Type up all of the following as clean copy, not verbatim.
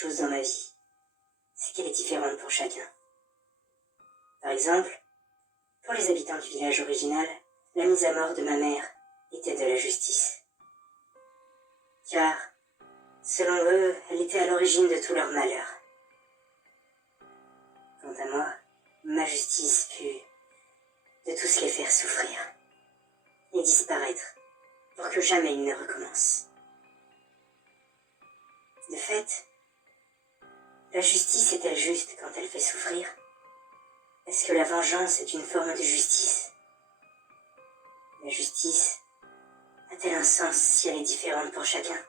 chose dans ma vie, c'est qu'elle est différente pour chacun. Par exemple, pour les habitants du village original, la mise à mort de ma mère était de la justice. Car, selon eux, elle était à l'origine de tout leur malheur. Quant à moi, ma justice fut de tous les faire souffrir et disparaître pour que jamais ils ne recommencent. De fait, la justice est-elle juste quand elle fait souffrir? Est-ce que la vengeance est une forme de justice? La justice a-t-elle un sens si elle est différente pour chacun?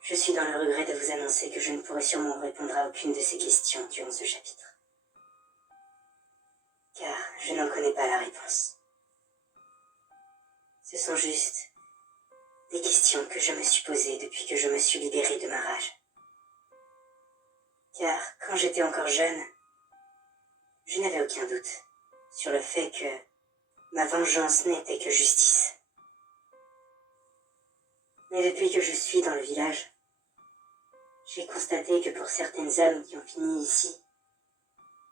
Je suis dans le regret de vous annoncer que je ne pourrai sûrement répondre à aucune de ces questions durant ce chapitre. Car je n'en connais pas la réponse. Ce sont juste des questions que je me suis posées depuis que je me suis libérée de ma rage. Car quand j'étais encore jeune, je n'avais aucun doute sur le fait que ma vengeance n'était que justice. Mais depuis que je suis dans le village, j'ai constaté que pour certaines âmes qui ont fini ici,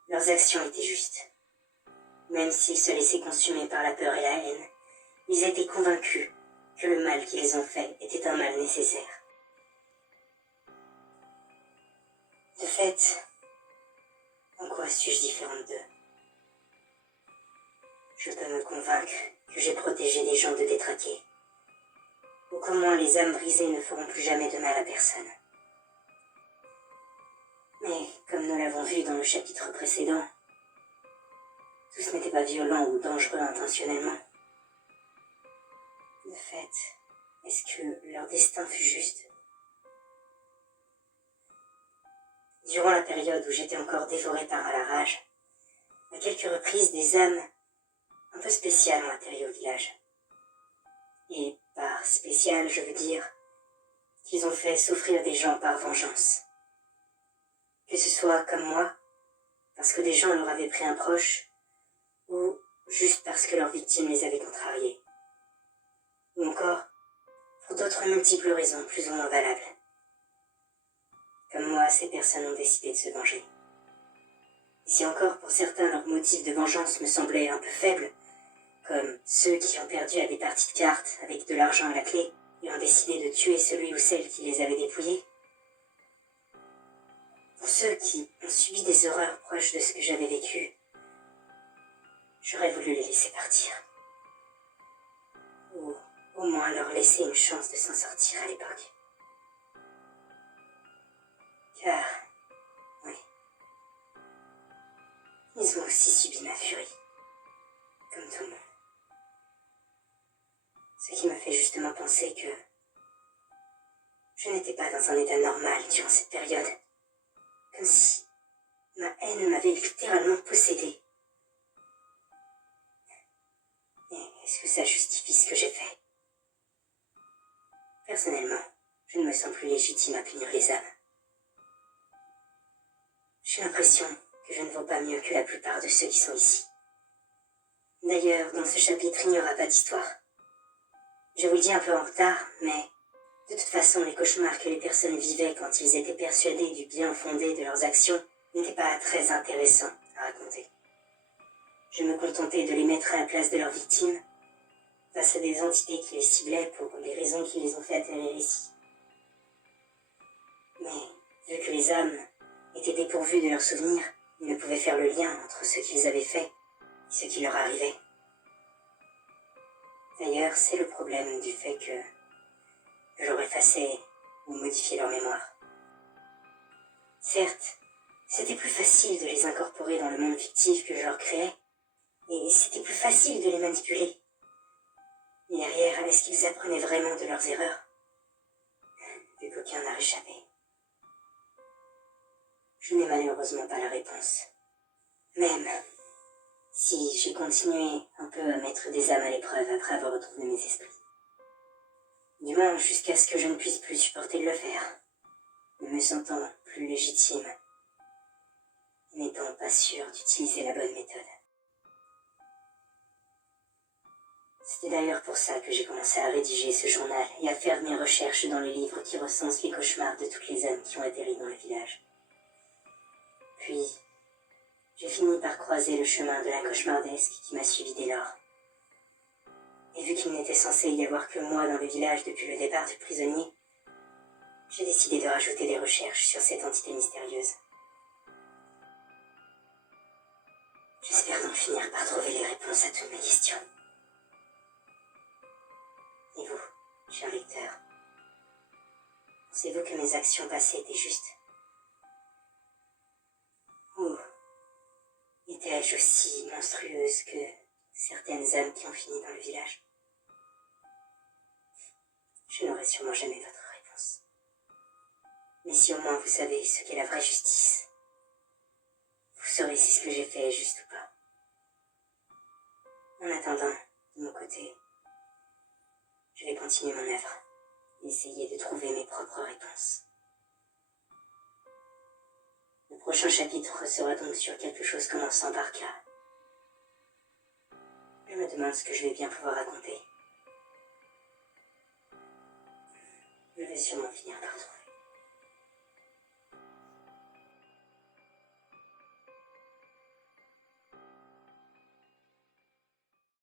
leurs actions étaient justes. Même s'ils se laissaient consumer par la peur et la haine, ils étaient convaincus que le mal qu'ils ont fait était un mal nécessaire. De fait, en quoi suis-je différente d'eux? Je peux me convaincre que j'ai protégé des gens de détraqués, ou qu'au moins les âmes brisées ne feront plus jamais de mal à personne. Mais, comme nous l'avons vu dans le chapitre précédent, tous n'étaient pas violents ou dangereux intentionnellement. De fait, est-ce que leur destin fut juste? Durant la période où j'étais encore dévoré par la rage, à quelques reprises des âmes un peu spéciales ont atterri au village. Et par spécial, je veux dire qu'ils ont fait souffrir des gens par vengeance. Que ce soit comme moi, parce que des gens leur avaient pris un proche, ou juste parce que leurs victimes les avaient contrariés. Ou encore, pour d'autres multiples raisons plus ou moins valables. Comme moi, ces personnes ont décidé de se venger. Et si encore pour certains leur motif de vengeance me semblait un peu faible, comme ceux qui ont perdu à des parties de cartes avec de l'argent à la clé et ont décidé de tuer celui ou celle qui les avait dépouillés, pour ceux qui ont subi des horreurs proches de ce que j'avais vécu, j'aurais voulu les laisser partir. Ou au moins leur laisser une chance de s'en sortir à l'époque. Car, oui, ils ont aussi subi ma furie, comme tout le monde. Ce qui me fait justement penser que je n'étais pas dans un état normal durant cette période. Comme si ma haine m'avait littéralement possédé. Mais est-ce que ça justifie ce que j'ai fait? Personnellement, je ne me sens plus légitime à punir les âmes. J'ai l'impression que je ne vaux pas mieux que la plupart de ceux qui sont ici. D'ailleurs, dans ce chapitre, il n'y aura pas d'histoire. Je vous le dis un peu en retard, mais de toute façon, les cauchemars que les personnes vivaient quand ils étaient persuadés du bien fondé de leurs actions n'étaient pas très intéressants à raconter. Je me contentais de les mettre à la place de leurs victimes, face à des entités qui les ciblaient pour les raisons qui les ont fait atterrir ici. Mais, vu que les âmes étaient dépourvues de leurs souvenirs, ils ne pouvaient faire le lien entre ce qu'ils avaient fait et ce qui leur arrivait. D'ailleurs, c'est le problème du fait que j'aurais effacé ou modifié leur mémoire. Certes, c'était plus facile de les incorporer dans le monde fictif que je leur créais, et c'était plus facile de les manipuler. Mais derrière, est-ce qu'ils apprenaient vraiment de leurs erreurs? Vu qu'aucun n'a réchappé. Je n'ai malheureusement pas la réponse. Même si j'ai continué un peu à mettre des âmes à l'épreuve après avoir retrouvé mes esprits. Du moins jusqu'à ce que je ne puisse plus supporter de le faire, ne me sentant plus légitime, n'étant pas sûr d'utiliser la bonne méthode. C'était d'ailleurs pour ça que j'ai commencé à rédiger ce journal et à faire mes recherches dans le livre qui recense les cauchemars de toutes les âmes qui ont atterri dans le village. Puis, j'ai fini par croiser le chemin de la cauchemardesque qui m'a suivi dès lors. Et vu qu'il n'était censé y avoir que moi dans le village depuis le départ du prisonnier, j'ai décidé de rajouter des recherches sur cette entité mystérieuse. J'espère donc finir par trouver les réponses à toutes mes questions. Et vous, cher lecteur, pensez-vous que mes actions passées étaient justes? Ou étais-je aussi monstrueuse que certaines âmes qui ont fini dans le village? Je n'aurai sûrement jamais votre réponse. Mais si au moins vous savez ce qu'est la vraie justice, vous saurez si ce que j'ai fait est juste ou pas. En attendant, de mon côté, je vais continuer mon œuvre et essayer de trouver mes propres réponses. Le prochain chapitre sera donc sur quelque chose commençant par K. Je me demande ce que je vais bien pouvoir raconter. Je vais sûrement finir par trouver.